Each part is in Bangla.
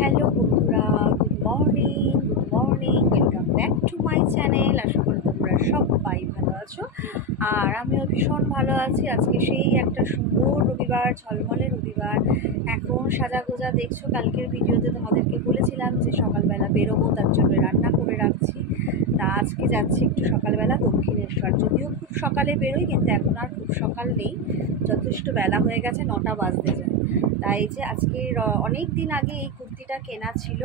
হ্যালো বন্ধুরা, good morning, welcome back to my channel. আশা করি তোমরা সবাই ভালো আছো, আর আমিও ভীষণ ভালো আছি। আজকে সেই একটা সুন্দর রবিবার, ঝলমলে রবিবার। এখন সাজাগোজা দেখছো, কালকের ভিডিওতে তোমাদেরকে বলেছিলাম যে সকালবেলা বেরোবো, তার জন্য রান্না করে রাখছি। তা আজকে যাচ্ছি একটু সকালবেলা দক্ষিণেশ্বর। যদিও খুব সকালে বেরোই, কিন্তু এখন আর খুব সকাল নেই, যথেষ্ট বেলা হয়ে গেছে, 9টা বাজতে যায়। তাই যে আজকে অনেক দিন আগে এই কুর্তিটা কেনা ছিল,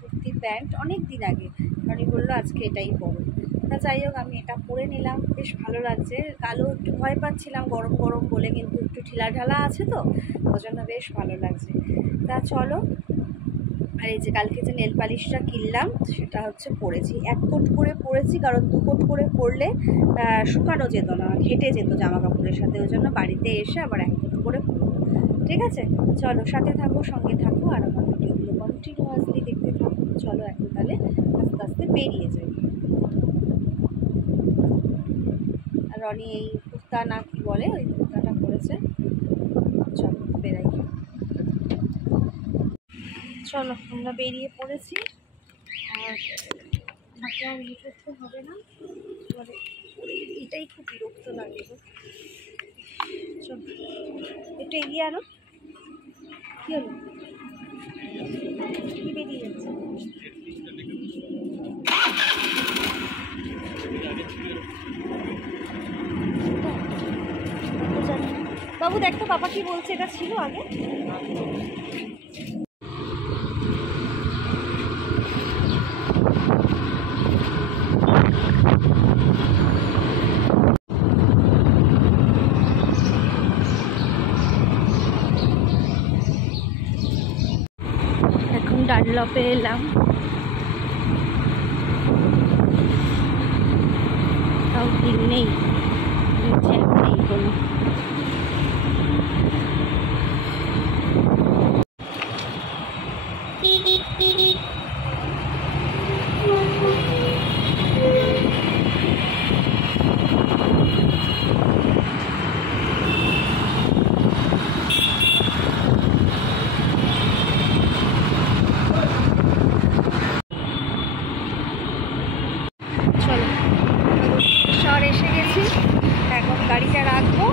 কুর্তি প্যান্ট অনেক দিন আগে। রনি বললো আজকে এটাই পরো। তা যাই হোক, আমি এটা পরে নিলাম, বেশ ভালো লাগছে। কালো একটু ভয় পাচ্ছিলাম গরম গরম বলে, কিন্তু একটু ঢিলা ঢালা আছে তো, ওই জন্য বেশ ভালো লাগছে। তা চলো। আর এই যে কালকে যে নেল পালিশটা কিনলাম, সেটা হচ্ছে পরেছি, 1 কোট করে পরেছি, কারণ 2 কোট করে পরলে শুকানো যেত না, ঘেটে যেত জামা কাপড়ের সাথে। ওই জন্য বাড়িতে এসে আবার 1 কোট করে পরবো। ঠিক আছে, চলো সাথে থাকো, সঙ্গে থাকো, আর আমার ভিডিওগুলো কন্টিনিউয়াসলি দেখতে থাকো। চলো এখন তাহলে আস্তে আস্তে বেরিয়ে যাই। আর রনি এই কুর্তা না কি বলে, ওই কুর্তাটা পরেছে। চলো বেরাই। চলো, আমরা বেরিয়ে পড়েছি। আর আমাকে আর ইয়ে করতে হবে না, মানে এটাই খুব বিরক্ত লাগে গো। চলো একটু এগিয়ে আনো। কী হলো, কি বেরিয়ে যাচ্ছে? বাবু দেখ তো, বাবা কি বলছে, এটা ছিল আগে। এখন ডানলপে এলাম, তাও ভিড় নেই, জ্যাম নেই কোনো। শহর এসে গেছি, এখন গাড়িটা রাখবো,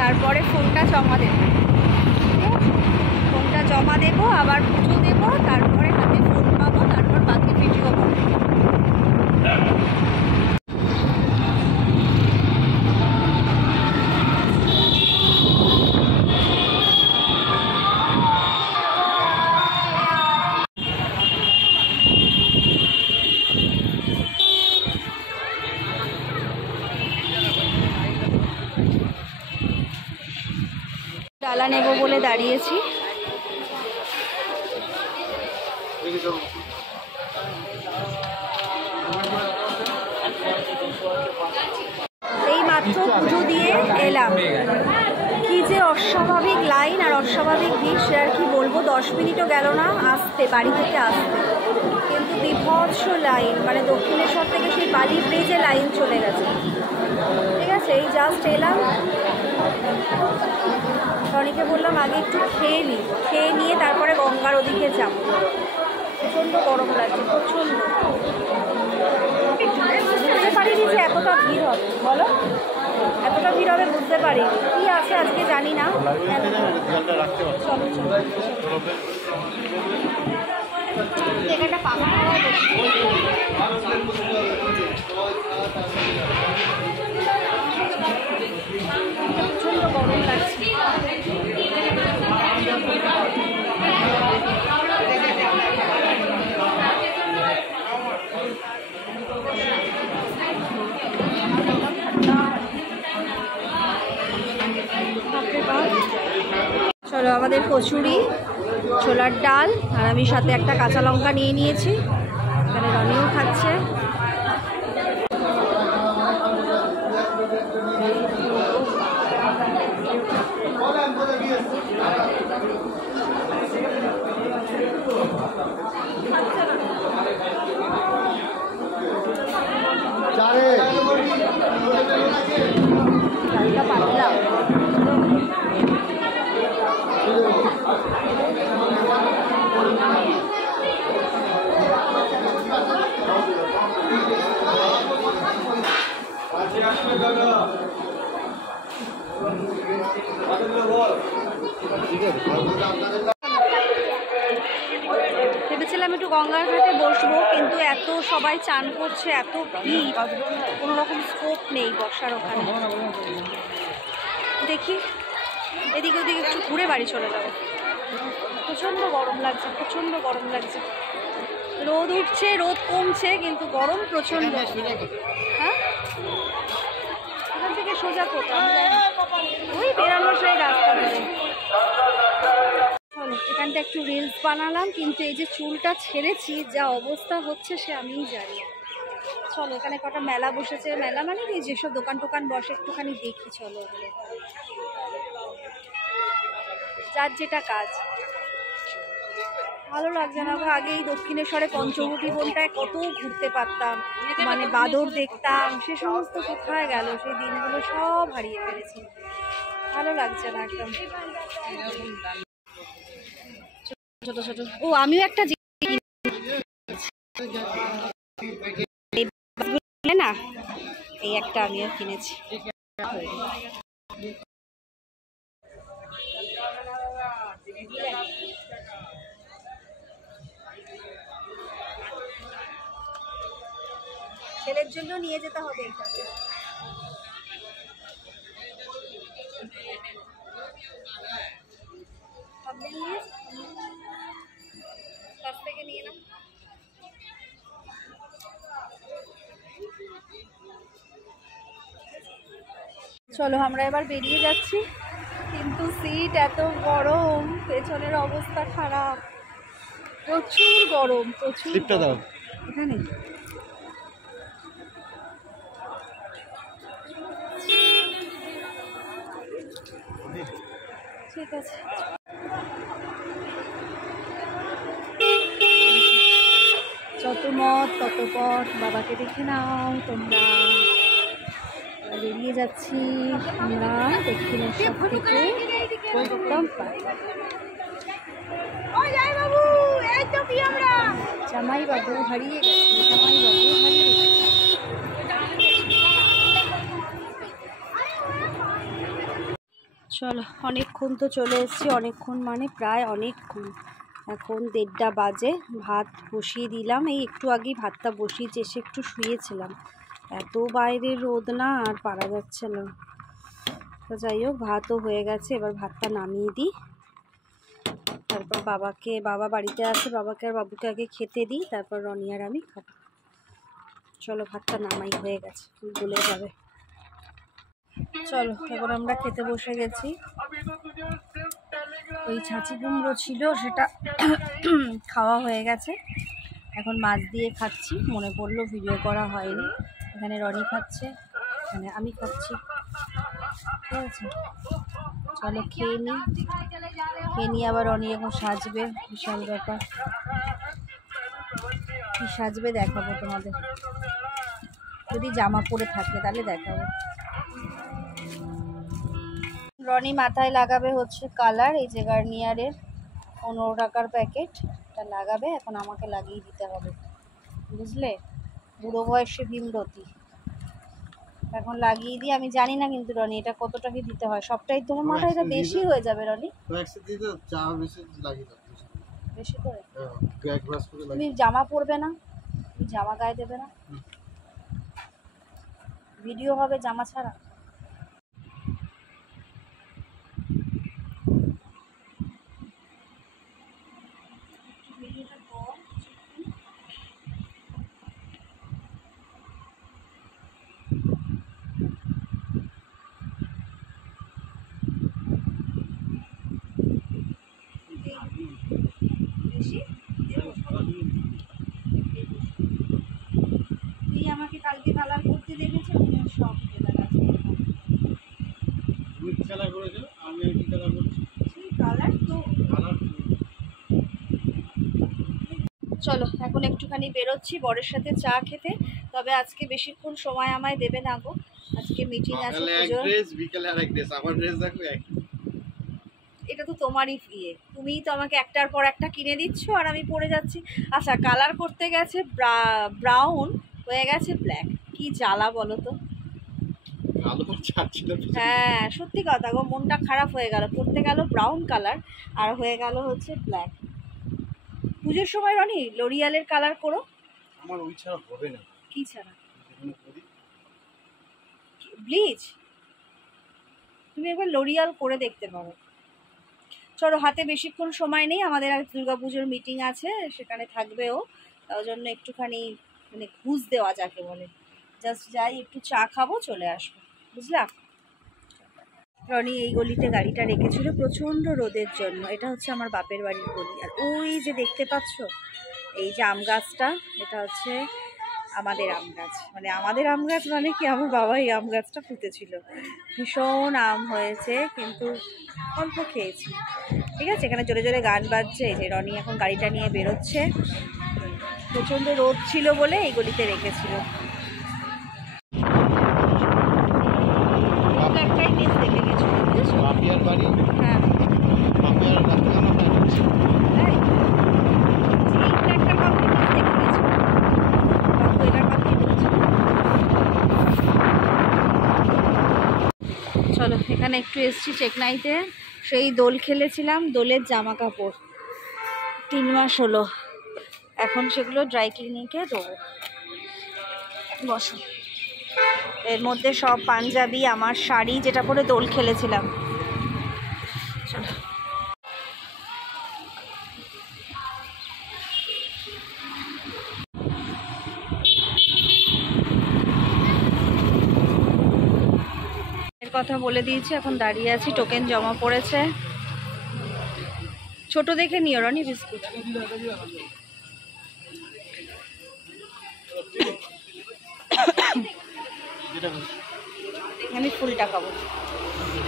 তারপরে ফোনটা জমা দেবো। ঠিক আছে, ফোনটা জমা দেবো, আবার পুজো দেবো, তারপরে হাতে ফোন পাবো, তারপর বাকি ভিডিও করবো। ডালা নেব বলে দাঁড়িয়েছি। এই মাত্র পুজো দিয়ে এলাম, কি যে অস্বাভাবিক লাইন আর অস্বাভাবিক ভিড়, সে আর কি বলবো। 10 মিনিটও গেল না আসতে, বাড়ি থেকে আসতে, কিন্তু বিভৎস লাইন। মানে দক্ষিণেশ্বর থেকে সেই বালি ব্রিজে লাইন চলে গেছে। ঠিক আছে, এই জাস্ট এলাম। রনিকে বললাম আগে একটু খেয়ে নিই, খেয়ে নিয়ে তারপরে গঙ্গার ওদিকে যাব। প্রচণ্ড গরম লাগছে, প্রচণ্ড। বুঝতে পারিনি যে এতটা ভিড় হবে, বলো, এতটা ভিড় হবে বুঝতে পারিনি। কী আছে আজকে জানি না। চলো চলো, জায়গাটা পাখা হাওয়া প্রচণ্ড গরম লাগছে। চলো, আমাদের কচুরি, ছোলার ডাল, আর আমি সাথে একটা কাঁচা লঙ্কা নিয়ে নিয়েছি। এখানে রনিও খাচ্ছে। ডালটা পাতলা। ভেবেছিলাম একটু গঙ্গার ঘাটে বসবো, কিন্তু এত সবাই চান করছে, এত ভিড়, কোনো রকম স্কোপ নেই বসার ওখানে। দেখি এদিকে ওদিকে একটু ঘুরে বাড়ি চলে যাবো। প্রচণ্ড গরম লাগছে, প্রচণ্ড গরম লাগছে। রোদ উঠছে, রোদ কমছে, কিন্তু গরম প্রচণ্ড। হ্যাঁ, এখান থেকে সোজা কোথাও ওই বেরানোর সেই রাস্তা ধরে। চলো, এখানটা একটু রিলস বানালাম, কিন্তু এই যে চুলটা ছেড়েছি, যা অবস্থা হচ্ছে সে আমিই জানি। চলো, এখানে কটা মেলা বসেছে, মেলা মানে এই যেসব দোকান টোকান বসে একটুখানি দেখি। চলো, ওগুলো যার যেটা কাজ। ভালো লাগছে না। আগে এই দক্ষিণেশ্বরে পঞ্চবটী বনটায় কত ঘুরতে পারতাম, মানে বাদর দেখতাম, সে সমস্ত কোথায় গেল? সেই দিনগুলো সব হারিয়ে ফেলেছি। ভালো লাগছে না একদম। ছোট ছোট, ও আমিও একটা না, এই একটা আমিও কিনেছি। ছেলের জন্য নিয়ে যেতে হবে। কাছ থেকে নিয়ে নাও। চলো, আমরা এবার বেরিয়ে যাচ্ছি, কিন্তু সিট এত গরম, পেছনের অবস্থা খারাপ, প্রচুর গরম, প্রচুর। এখানে ঠিক আছে। যত মত তত পথ, বাবাকে দেখে নাও তোমরা। বেরিয়ে যাচ্ছি আমরা দক্ষিণেশ্বর থেকে একদম। জামাই বাবু হারিয়ে গেছে, জামাই বাবু হারিয়ে গেছে। চলো, অনেকক্ষণ তো চলে এসেছি, অনেকক্ষণ মানে প্রায় অনেকক্ষণ। এখন 1:30 বাজে। ভাত বসিয়ে দিলাম, এই একটু আগেই ভাতটা বসিয়েছি, এসে একটু শুয়েছিলাম। এত বাইরে রোদ না, আর পারা যাচ্ছে না। তো যাই হোক, ভাতও হয়ে গেছে, এবার ভাতটা নামিয়ে দিই। তারপর বাবা বাড়িতে আছে, বাবাকে আর বাবুকে আগে খেতে দিই, তারপর রনি আর আমি খাবো। চলো, ভাতটা নামাই, হয়ে গেছে, গলে যাবে। চলো, এবার আমরা খেতে বসে গেছি। ওই ছাঁচি কুমড়ো ছিল, সেটা খাওয়া হয়ে গেছে। এখন মাছ দিয়ে খাচ্ছি, মনে পড়লো ভিডিও করা হয়নি। এখানে রনি খাচ্ছে, এখানে আমি খাচ্ছি, ঠিক আছে। চলো খেয়ে নিই, আবার রনি এখন সাজবে, বিশাল ব্যাপার। কি সাজবে দেখাবো তোমাদের, যদি জামা পরে থাকে তাহলে দেখাবো। রনি মাথায় লাগাবে হচ্ছে কালার, এই যে গার্নিয়ারের 15 টাকার প্যাকেট, এটা লাগাবে। এখন আমাকে লাগিয়ে দিতে হবে, বুঝলে, বুড়ো বয়সে ভীমরতি। এখন লাগিয়ে দিই। আমি জানি না কিন্তু রনি, এটা কতটা কি দিতে হয়? সবটাই তোমার মাথায়, এটা বেশি হয়ে যাবে রনি, বেশি করে। তুমি জামা পরবে না, তুমি জামা গায়ে দেবে না, ভিডিও হবে জামা ছাড়া। তুই আমাকে কালকে কালার করতে দেখেছো, সব কালার করেছো, আমি কি কালার করছি? কালার তো চলো, এখন একটুখানি বেরোচ্ছি বরের সাথে চা খেতে। তবে আজকে বেশিক্ষণ সময় আমায় দেবে না গো, আজকে মিটিং আছে। এটা তো তোমারই ইয়ে, তুমিই তো আমাকে একটার পর একটা কিনে দিচ্ছ আর আমি পরে যাচ্ছি। আচ্ছা, কালার করতে গেছে ব্রাউন হয়ে গেছে ব্ল্যাক, কি জ্বালা বলো তো। হ্যাঁ সত্যি কথা গো, মনটা খারাপ হয়ে গেল। পড়তে গেল ব্রাউন কালার আর হয়ে গেল হচ্ছে ব্ল্যাক। পুজোর সময় রনি লরিয়ালের কালার করো। আমার ওই ছাড়া হবে না। কি ছাড়া? ব্লিচ? তুমি একবার লরিয়াল করে দেখতে পারো। চলো, হাতে বেশিক্ষণ সময় নেই, আমাদের আর দুর্গাপুজোর মিটিং আছে, সেখানে থাকবেও, তার জন্য একটুখানি মানে ঘুষ দেওয়া যাকে বলে। জাস্ট যাই, একটু চা খাবো, চলে আসবো, বুঝলা। রনি এই গলিতে গাড়িটা রেখেছিল প্রচণ্ড রোদের জন্য। এটা হচ্ছে আমার বাপের বাড়ির গলি। আর ওই যে দেখতে পাচ্ছ এই যে আম গাছটা, এটা হচ্ছে আমাদের আম গাছ। মানে আমাদের আম গাছ মানে কি, আমার বাবা এই আম গাছটা পুঁতেছিল। ভীষণ আম হয়েছে, কিন্তু অল্প খেয়েছি। ঠিক আছে, এখানে জোরে জোরে গান বাজছে। এই যে রনি এখন গাড়িটা নিয়ে বেরোচ্ছে। প্রচণ্ড রোদ ছিল বলে এই গলিতে রেখেছিল। একটাই মিস দেখে গেছিল, বুঝেছো? বাপিয়ার বাড়ি। হ্যাঁ, বাপিয়ার রাস্তাখানা প্রায় ঢুকছে। তাই এই একটা কথা মিস দেখে গেছিল। বাবু এটার কথাই বলছে। চলো, এখানে একটু এসছি চেকনাইতে। সেই দোল খেলেছিলাম, দোলের জামা কাপড় 3 মাস হলো, এখন সেগুলো ড্রাই ক্লিনিকে দেবো। বসো। এর মধ্যে সব পাঞ্জাবি, আমার শাড়ি যেটা পরে দোল খেলেছিলাম। চলো। এর কথা বলে দিয়েছি, এখন দাঁড়িয়ে আছি, টোকেন জমা পড়েছে। ছোট দেখে নিও রনি বিস্কুট। আমি ফুলটা খাবো,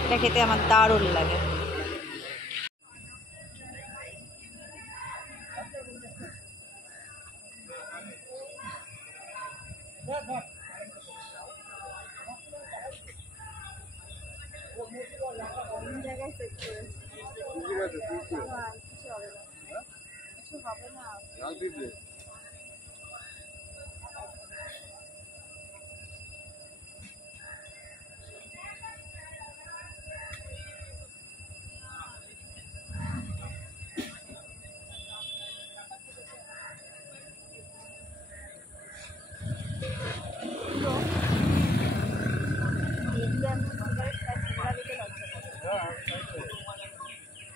এটা খেতে আমার দারুণ লাগে।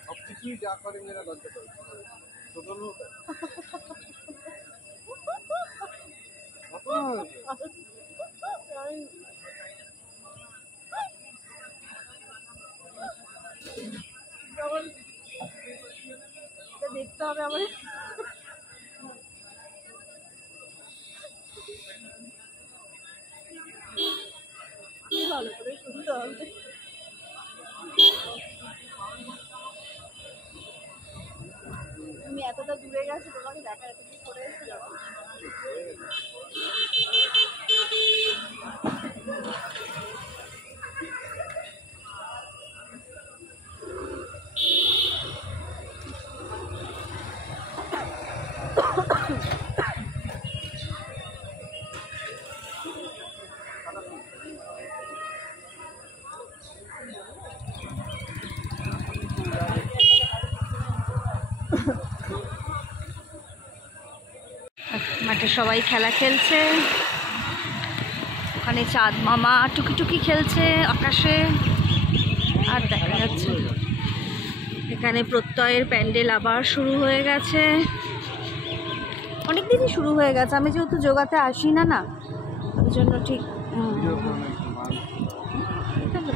সবকিছুই যা করে মেয়েরা লজ্জা করে, ছোট লোক। দেখতে হবে আমার। ভালো করে শুনতে হবে। তুমি এতটা দূরে গেছো, তোমাকে দেখা এত কি করে এসেছিল। মাঠে সবাই খেলা খেলছে, ওখানে চাঁদ মামা টুকি টুকি খেলছে আকাশে, আর দেখা যাচ্ছে এখানে প্রত্যয়ের প্যান্ডেল আবার শুরু হয়ে গেছে। অনেকদিনই শুরু হয়ে গেছে, আমি যেহেতু যোগাতে আসি না না, ওই জন্য ঠিক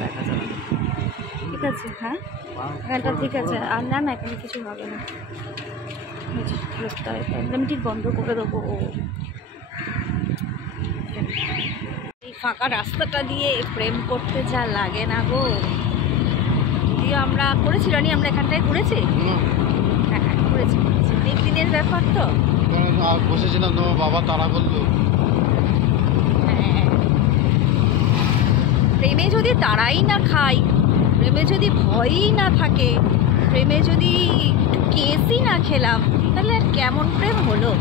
দেখা যাবে। ঠিক আছে, হ্যাঁ এখানটা ঠিক আছে। আর না না, এখানে কিছু হবে না। একদম ঠিক বন্ধ করে দেবো। এই ফাঁকা রাস্তাটা দিয়ে প্রেম করতে যা লাগে না গো। যদিও আমরা করেছি রানি, আমরা এখানটায় ঘুরেছি। হ্যাঁ হ্যাঁ ঘুরেছি, অনেক দিনের ব্যাপার তো। বসেছিলাম, তোমার বাবা তাড়া করলো। হ্যাঁ, প্রেমে যদি তাড়াই না খাই, প্রেমে যদি ভয়ই না থাকে, প্রেমে যদি একটু কেসই না খেলাম তাহলে আর কেমন প্রেম হলো।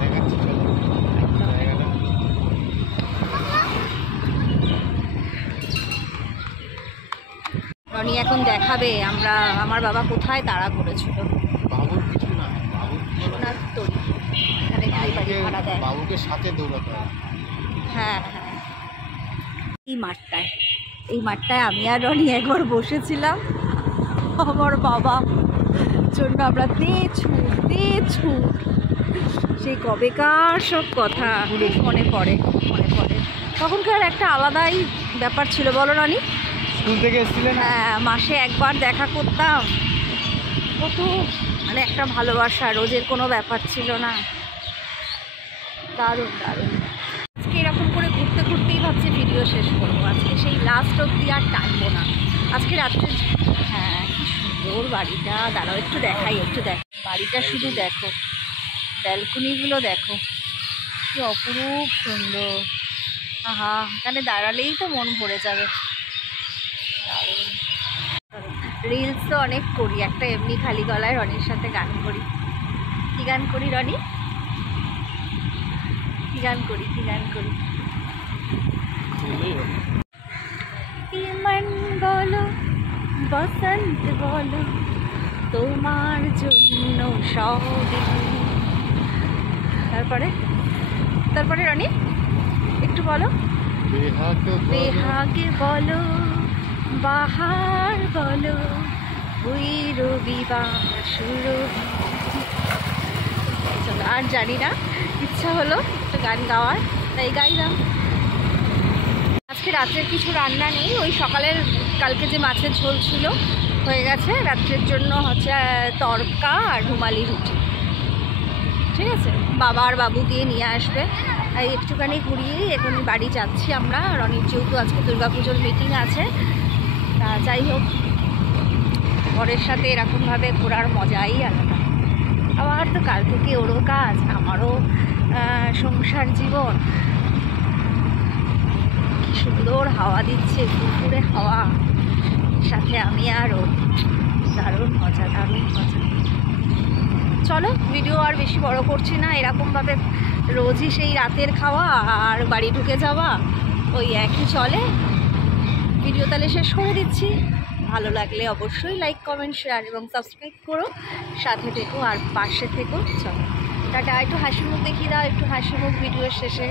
দেখাচ্ছি চলো জায়গাটা। রনি এখন দেখাবে আমার বাবা কোথায় তাড়া করেছিল। বাবুর কিছু না, বাবুর কিছু না। সোনার তরি, এখানে গাড়ি বাড়ি ভাড়া দেয়। বাবুকে সাথে দৌড়াতে হয়। হ্যাঁ হ্যাঁ, এই মাঠটায় আমি আর রনি একবার বসেছিলাম। আমার বাবা জন্য আমরা তেছু সেই কবেকার সব কথা মনে পড়ে। তখনকার একটা আলাদাই ব্যাপার ছিল, বলো রনি? স্কুল থেকে এসেছিলেন? হ্যাঁ, মাসে একবার দেখা করতাম, কত মানে একটা ভালোবাসা, রোজের কোনো ব্যাপার ছিল না। দারুণ। আজকে এরকম করে ঘুরতেই ভাবছি ভিডিও শেষ করবো। আজকে সেই লাস্ট অবধি আর টানবো না। আজকে রাত্রে, হ্যাঁ কি সুন্দর বাড়িটা, দাঁড়াও একটু দেখাই, বাড়িটা শুধু দেখো, ব্যালকনিগুলো দেখো, কি অপরূপ সুন্দর। আহা, এখানে দাঁড়ালেই তো মন ভরে যাবে। রিলস তো অনেক করি, একটা এমনি খালি গলায় রনির সাথে গান করি। কি গান করি রনি? কি গান করি? মন বলো, বসন্ত বলো, তোমার জন্য সবই। তারপরে রনি একটু বলো। বেহাগে বলো, বাহার বলো, ওই রবিবার সুরভি। চলো, আর জানি না, ইচ্ছা হলো একটা গান গাওয়ার, তাই গাইলাম। আজকে রাত্রের কিছু রান্না নেই, ওই সকালের কালকে যে মাছের ঝোল ছিল হয়ে গেছে। রাত্রের জন্য হচ্ছে তড়কা আর রুমালি রুটি, ঠিক আছে? বাবা আর বাবু গিয়ে নিয়ে আসবে। এই একটুখানি ঘুরিয়েই এখন বাড়ি যাচ্ছি আমরা। রনির যেহেতু আজকে দুর্গাপুজোর মিটিং আছে, তা যাই হোক, বরের সাথে এরকমভাবে ঘোরার মজাই আলাদা। আবার তো কাল থেকে ওরও কাজ, আমারও সংসার জীবন। কি সুন্দর হাওয়া দিচ্ছে, পুকুরে হাওয়া, সাথে আমি আরও, দারুণ মজা। চলো, ভিডিও আর বেশি বড় করছি না। এরকমভাবে রোজই সেই রাতের খাওয়া আর বাড়ি ঢুকে যাওয়া, ওই একই চলে। ভিডিও তাহলে শেষ করে দিচ্ছি। ভালো লাগলে অবশ্যই লাইক, কমেন্ট, শেয়ার এবং সাবস্ক্রাইব করো। সাথে থেকো আর পাশে থেকো। চলো টাটা। একটু হাসি মুখ দেখিয়ে দাও, একটু হাসি মুখ ভিডিওর শেষে।